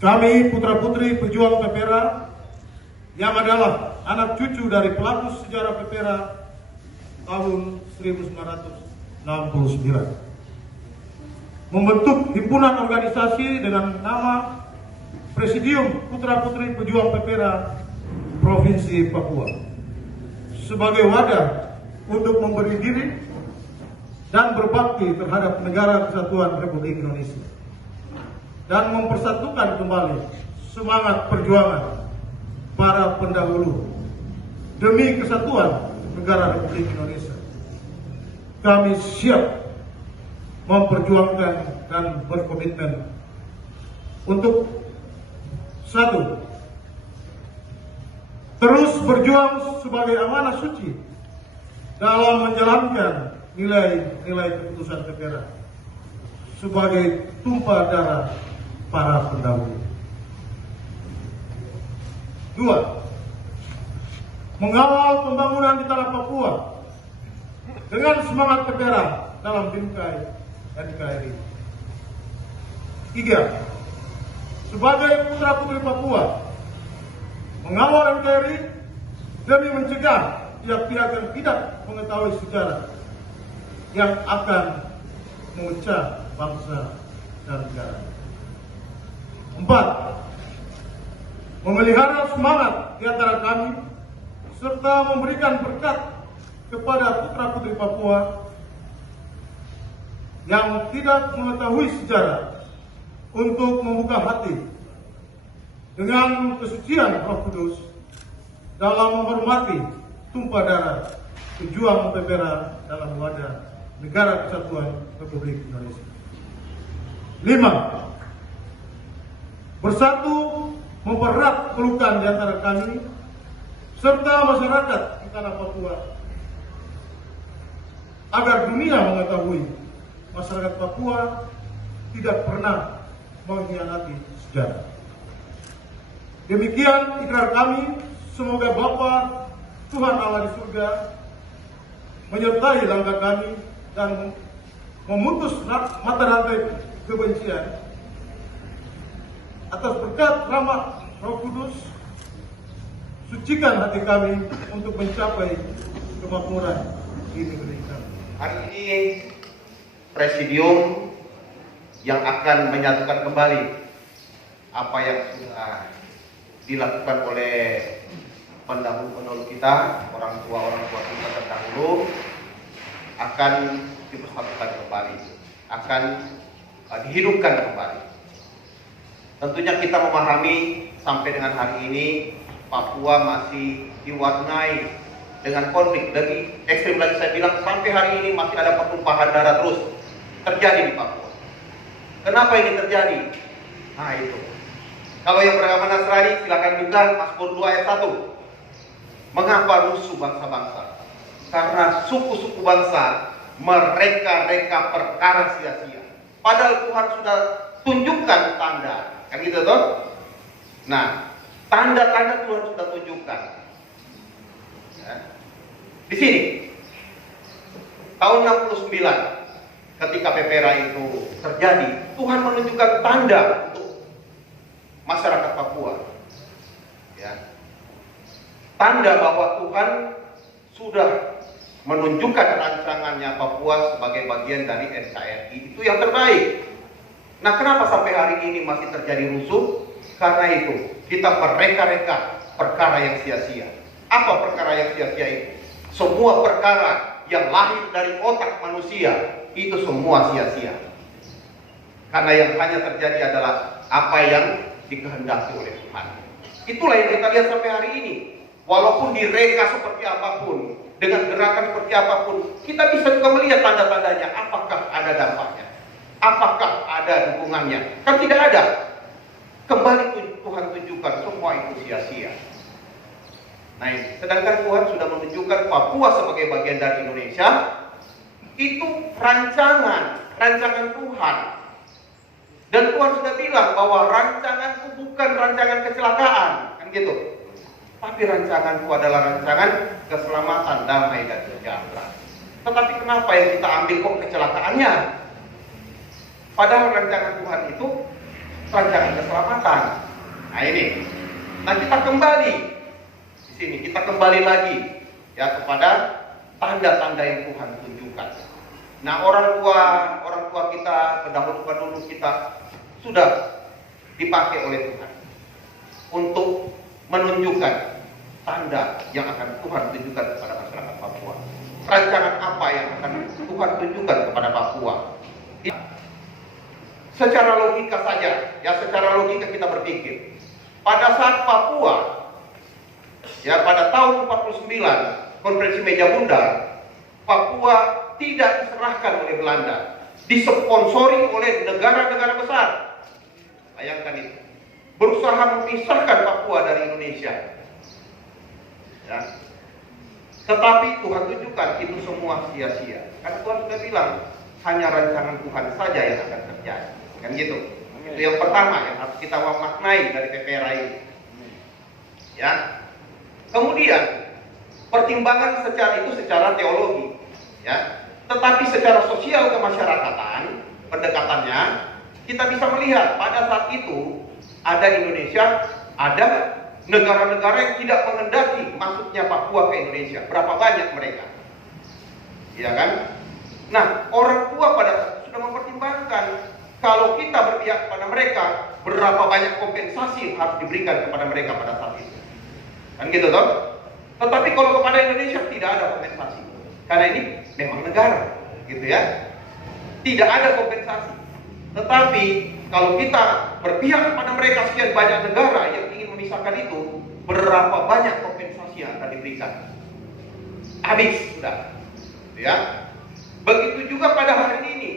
Kami putra-putri pejuang Pepera yang adalah anak cucu dari pelaku sejarah Pepera tahun 1969 membentuk himpunan organisasi dengan nama Presidium Putra-Putri Pejuang Pepera Provinsi Papua sebagai wadah untuk memberi diri dan berbakti terhadap Negara Kesatuan Republik Indonesia dan mempersatukan kembali semangat perjuangan para pendahulu demi kesatuan negara Republik Indonesia. Kami siap memperjuangkan dan berkomitmen untuk satu, terus berjuang sebagai amanah suci dalam menjalankan nilai-nilai keputusan Pepera sebagai tumpah darah para pendahulu. Dua, mengawal pembangunan di tanah Papua dengan semangat Pepera dalam bingkai NKRI. Tiga, sebagai putra-putri Papua mengawal NKRI demi mencegah pihak-pihak yang tidak mengetahui sejarah yang akan memecah bangsa dan negara. Empat, memelihara semangat di antara kami serta memberikan berkat kepada putra-putri Papua yang tidak mengetahui sejarah untuk membuka hati dengan kesucian Roh Kudus dalam menghormati tumpah darah pejuang Pepera dalam wadah Negara Kesatuan Republik Indonesia. 5. Bersatu mempererat pelukan di antara kami serta masyarakat di tanah Papua agar dunia mengetahui masyarakat Papua tidak pernah mengkhianati sejarah. Demikian ikrar kami, semoga Bapa Tuhan Allah di surga menyertai langkah kami dan memutus mata rantai kebencian. Atas berkat rahmat Roh Kudus, sucikan hati kami untuk mencapai kemakmuran di negeri kami. Hari ini Presidium yang akan menyatukan kembali apa yang sudah dilakukan oleh pendahulu kita, orang tua kita terdahulu, akan dipersatukan kembali, akan dihidupkan kembali. Tentunya kita memahami sampai dengan hari ini Papua masih diwarnai dengan konflik. Dari ekstrim lagi saya bilang, sampai hari ini masih ada pertumpahan darah terus terjadi di Papua. Kenapa ini terjadi? Nah itu, kalau yang beragama Nasrani silakan buka Mazmur 2 ayat 1. Mengapa rusuh bangsa-bangsa? Karena suku-suku bangsa mereka-reka perkara sia-sia. Padahal Tuhan sudah tunjukkan tanda, kan gitu toh? Nah, tanda-tanda Tuhan sudah tunjukkan. Ya. Di sini tahun 69 ketika Pepera itu terjadi, Tuhan menunjukkan tanda untuk masyarakat Papua. Ya. Tanda bahwa Tuhan sudah menunjukkan rancangannya Papua sebagai bagian dari NKRI itu yang terbaik. Nah, kenapa sampai hari ini masih terjadi rusuh? Karena itu kita mereka-reka perkara yang sia-sia. Apa perkara yang sia-sia itu? Semua perkara yang lahir dari otak manusia itu semua sia-sia. Karena yang hanya terjadi adalah apa yang dikehendaki oleh Tuhan. Itulah yang kita lihat sampai hari ini. Walaupun direka seperti apapun, dengan gerakan seperti apapun, kita bisa juga melihat tanda-tandanya. Apakah ada dampaknya? Apakah ada dukungannya? Kan tidak ada. Kembali Tuhan tunjukkan semua itu sia-sia. Nah, sedangkan Tuhan sudah menunjukkan Papua sebagai bagian dari Indonesia, itu rancangan Tuhan. Dan Tuhan sudah bilang bahwa rancanganku bukan rancangan kecelakaan, kan gitu. Tapi rancanganku adalah rancangan keselamatan, damai dan sejahtera. Tetapi kenapa yang kita ambil kok kecelakaannya? Padahal rancangan Tuhan itu rancangan keselamatan. Nah ini, nah kita kembali di sini, kita kembali lagi ya kepada tanda-tanda yang Tuhan tunjukkan. Nah orang tua kita, pendahulu kita sudah dipakai oleh Tuhan untuk menunjukkan tanda yang akan Tuhan tunjukkan kepada masyarakat Papua. Rancangan apa yang akan Tuhan tunjukkan kepada Papua? Secara logika saja, ya secara logika kita berpikir. Pada saat Papua, ya pada tahun 49, konferensi meja bundar, Papua tidak diserahkan oleh Belanda, disponsori oleh negara-negara besar. Bayangkan itu, berusaha memisahkan Papua dari Indonesia. Ya. Tetapi Tuhan tunjukkan itu semua sia-sia. Karena Tuhan sudah bilang, hanya rancangan Tuhan saja yang akan terjadi. Kan gitu. Itu yang pertama yang harus kita maknai dari PPRA ini. Ya. Kemudian pertimbangan secara teologi, ya. Tetapi secara sosial kemasyarakatan, pendekatannya kita bisa melihat pada saat itu ada Indonesia, ada negara-negara yang tidak mengendaki masuknya Papua ke Indonesia. Berapa banyak mereka? Ya kan? Nah, orang tua pada saat itu sudah mempertimbangkan kalau kita berpihak kepada mereka, berapa banyak kompensasi yang harus diberikan kepada mereka pada saat itu. Kan gitu toh? Tetapi kalau kepada Indonesia tidak ada kompensasi. Karena ini memang negara, gitu ya. Tidak ada kompensasi. Tetapi kalau kita berpihak kepada mereka sekian banyak negara yang ingin memisahkan itu, berapa banyak kompensasi yang akan diberikan? Habis sudah. Ya. Begitu juga pada hari ini.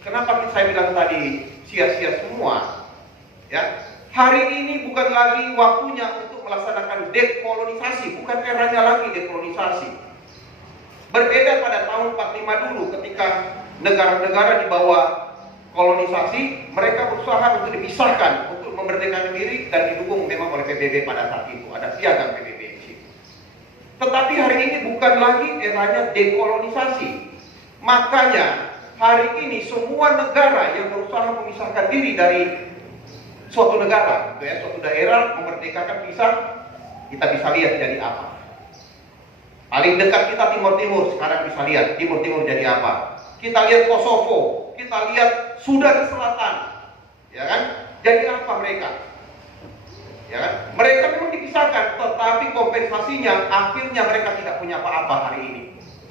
Kenapa saya bilang tadi sia-sia semua? Ya. Hari ini bukan lagi waktunya untuk melaksanakan dekolonisasi, bukan eranya lagi dekolonisasi. Berbeda pada tahun 45 dulu ketika negara-negara di bawah kolonisasi, mereka berusaha untuk dipisahkan, untuk memerdekakan diri dan didukung memang oleh PBB pada saat itu. Ada piagam PBB di situ. Tetapi hari ini bukan lagi eranya dekolonisasi. Makanya hari ini semua negara yang berusaha memisahkan diri dari suatu negara, ya, suatu daerah memerdekakan pisah, kita bisa lihat jadi apa. Paling dekat kita Timur-Timur, sekarang bisa lihat Timur-Timur jadi apa. Kita lihat Kosovo, kita lihat Sudan Selatan, ya kan? Jadi apa mereka? Ya kan? Mereka memang dipisahkan, tetapi kompensasinya akhirnya mereka tidak punya apa-apa hari ini.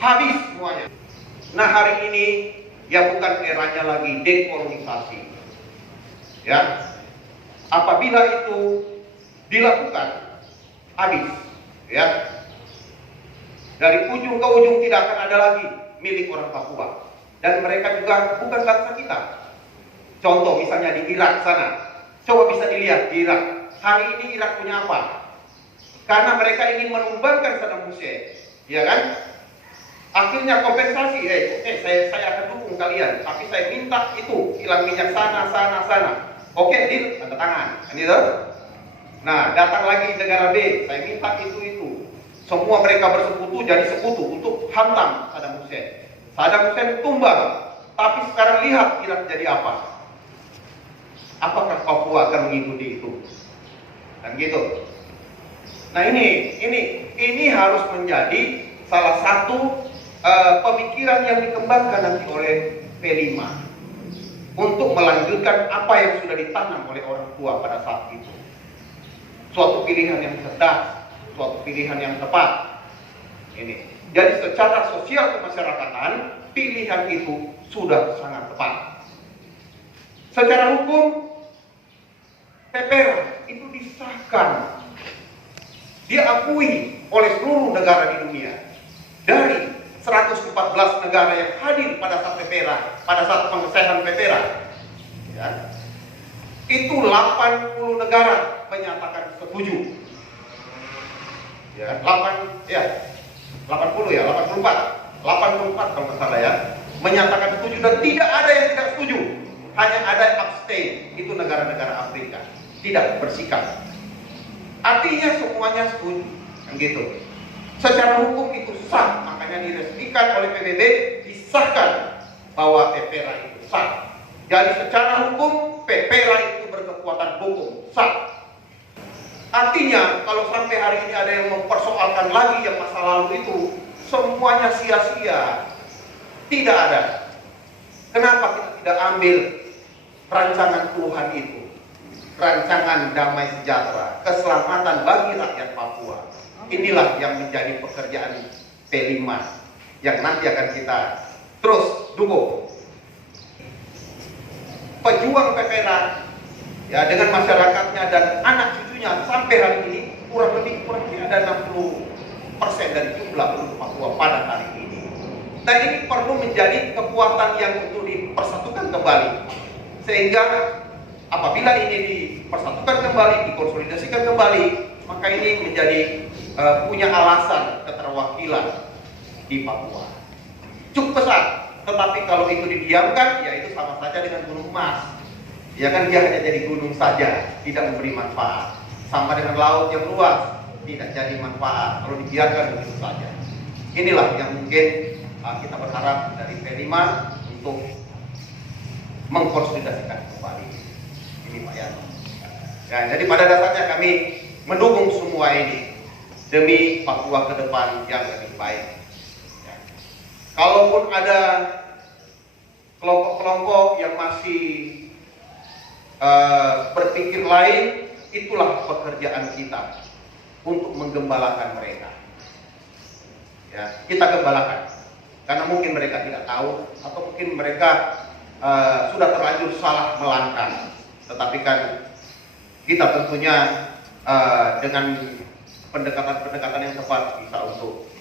Habis semuanya. Nah hari ini ya bukan eranya lagi dekolonisasi. Ya. Apabila itu dilakukan, habis. Ya. Dari ujung ke ujung tidak akan ada lagi milik orang Papua. Dan mereka juga bukan bangsa kita. Contoh misalnya di Irak sana. Coba bisa dilihat di Irak. Hari ini Irak punya apa? Karena mereka ingin menumbangkan Saddam Hussein. Ya kan? Akhirnya kompensasi. Saya akan dukung kalian. Tapi saya minta itu. Kilang minyak sana. Oke, deal. Tanda tangan. Kan itu? Nah, datang lagi negara B. Saya minta itu. Semua mereka bersekutu jadi sekutu untuk hantam Saddam Hussein. Saddam Hussein tumbang. Tapi sekarang lihat Irak jadi apa? Apakah Papua akan mengikuti itu? Dan gitu. Nah ini harus menjadi salah satu pemikiran yang dikembangkan nanti oleh P5 untuk melanjutkan apa yang sudah ditanam oleh orang tua pada saat itu. Suatu pilihan yang cerdas, suatu pilihan yang tepat. Ini. Jadi secara sosial kemasyarakatan, pilihan itu sudah sangat tepat. Secara hukum, PPRA itu disahkan, diakui oleh seluruh negara di dunia. Dari 114 negara yang hadir pada saat PPRA, pada saat pengesahan PPRA, ya, itu 80 negara menyatakan setuju. Ya, 84 kalau nggak salah ya, menyatakan setuju dan tidak ada yang tidak setuju. Hanya ada yang abstain, itu negara-negara Afrika, tidak bersikap. Artinya semuanya setuju, kan gitu. Secara hukum itu sah, makanya diresmikan oleh PBB, disahkan bahwa PPRA itu sah. Jadi secara hukum PPRA itu berkekuatan hukum sah. Artinya kalau sampai hari ini ada yang mempersoalkan lagi yang masa lalu itu, semuanya sia-sia. Tidak ada. Kenapa kita tidak ambil rancangan Tuhan itu? Rancangan damai sejahtera, keselamatan bagi rakyat Papua. Inilah yang menjadi pekerjaan P5 yang nanti akan kita terus dukung. Pejuang PPRA ya dengan masyarakatnya dan anak cucunya sampai hari ini kurang lebih ada 60% dari jumlah penduduk Papua pada hari ini. Dan ini perlu menjadi kekuatan yang untuk dipersatukan kembali, sehingga apabila ini dipersatukan kembali, dikonsolidasikan kembali, maka ini menjadi punya alasan keterwakilan di Papua cukup besar. Tetapi kalau itu didiamkan, ya itu sama saja dengan gunung emas. Ya kan, dia hanya jadi gunung saja, tidak memberi manfaat. Sama dengan laut yang luas, tidak jadi manfaat kalau dibiarkan begitu saja. Inilah yang mungkin kita berharap dari P5 untuk mengkonsolidasikan kembali. Ini Pak Yanto. Ya, jadi pada dasarnya kami mendukung semua ini demi Papua ke depan yang lebih baik. Ya. Kalaupun ada kelompok-kelompok yang masih berpikir lain, itulah pekerjaan kita untuk menggembalakan mereka. Ya, kita gembalakan, karena mungkin mereka tidak tahu atau mungkin mereka sudah terlanjur salah melangkah. Tetapi kan kita tentunya dengan pendekatan-pendekatan yang tepat bisa untuk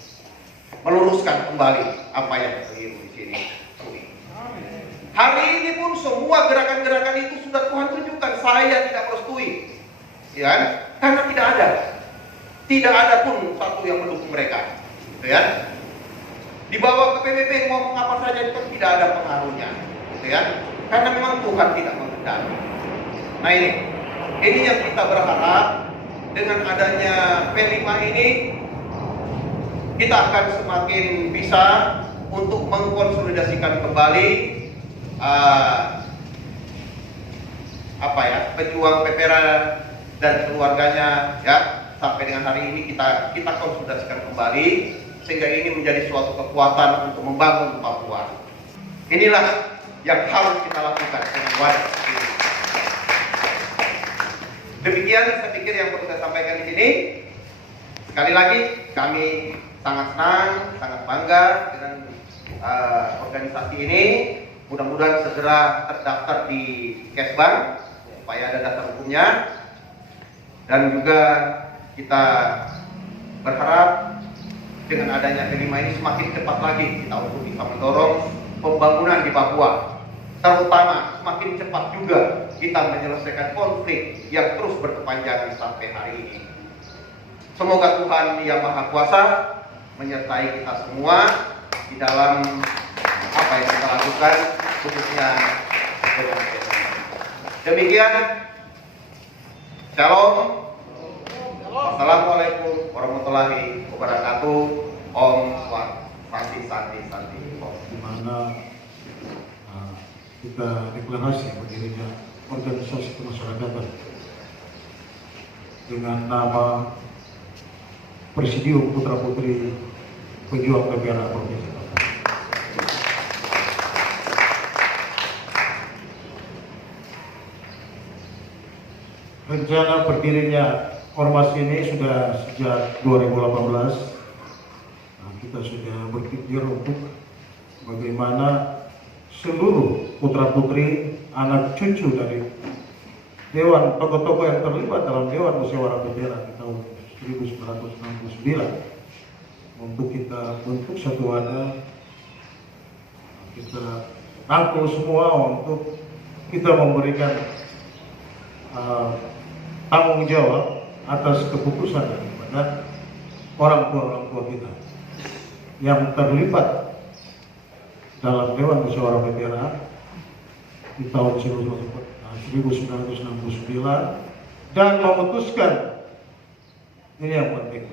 meluruskan kembali apa yang keliru di sini. Hari ini pun semua gerakan-gerakan itu sudah Tuhan tunjukkan, saya tidak merestui, ya, karena tidak ada pun satu yang mendukung mereka, ya. Dibawa ke PBB ngomong apa saja itu tidak ada pengaruhnya, ya, karena memang Tuhan tidak menghendaki. Nah ini yang kita berharap dengan adanya P5 ini kita akan semakin bisa untuk mengkonsolidasikan kembali pejuang PPRA dan keluarganya, ya, sampai dengan hari ini kita konsolidasikan kembali sehingga ini menjadi suatu kekuatan untuk membangun Papua. Inilah yang harus kita lakukan dengan wadah ini. Demikian saya pikir yang perlu saya sampaikan di sini. Sekali lagi kami sangat senang, sangat bangga dengan organisasi ini. Mudah-mudahan segera terdaftar di Kesbang supaya ada dasar hukumnya, dan juga kita berharap dengan adanya P5 ini semakin cepat lagi kita untuk bisa mendorong pembangunan di Papua, terutama semakin cepat juga kita menyelesaikan konflik yang terus berkepanjangan sampai hari ini. Semoga Tuhan Yang Maha Kuasa menyertai kita semua di dalam apa yang kita lakukan, khususnya dengan P5. Demikian, Shalom. Assalamualaikum warahmatullahi wabarakatuh. Om Swanti Santi Santi. Di mana kita deklarasi berdirinya organisasi kemasyarakatan dengan nama Presidium Putra Putri Pejuang PPRA Provinsi Papua. Rencana berdirinya ormas ini sudah sejak 2018. Kita sudah berpikir untuk bagaimana seluruh putra putri, anak cucu dari dewan tokoh-tokoh yang terlibat dalam Dewan Musyawarah PPRA di tahun 1969 untuk kita bentuk satu wadah, kita rangkul semua untuk kita memberikan tanggung jawab atas keputusan daripada orang tua kita yang terlibat dalam Dewan Musyawarah PPRA di tahun 1969 dan memutuskan, ini yang penting,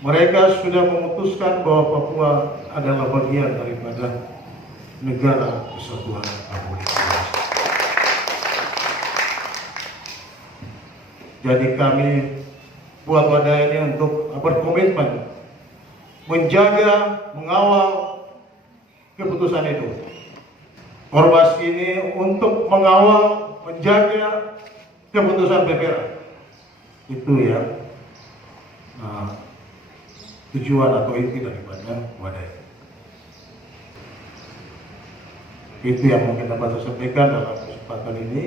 mereka sudah memutuskan bahwa Papua adalah bagian daripada negara kesatuan Republik Indonesia. Jadi kami buat wadah ini untuk berkomitmen menjaga, mengawal keputusan itu. Ormas ini untuk mengawal, menjaga keputusan PPRA. Itu ya tujuan atau inti daripada wadah ini. Itu yang mungkin dapat saya sampaikan dalam kesempatan ini.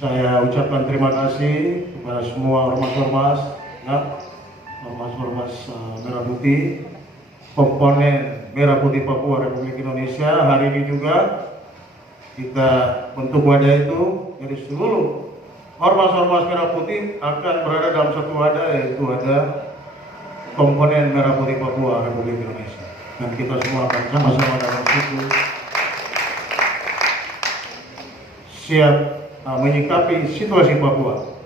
Saya ucapkan terima kasih kepada semua ormas-ormas, ormas-ormas Merah Putih, komponen Merah Putih Papua Republik Indonesia. Hari ini juga kita bentuk wadah itu, jadi seluruh ormas-ormas Merah Putih akan berada dalam satu wadah, yaitu ada komponen Merah Putih Papua Republik Indonesia. Dan kita semua akan sama-sama dalam situ siap menyikapi situasi Papua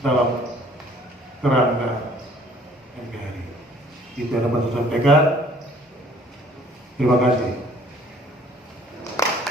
dalam kerangka NKRI. Itu yang dapat saya sampaikan. Terima kasih.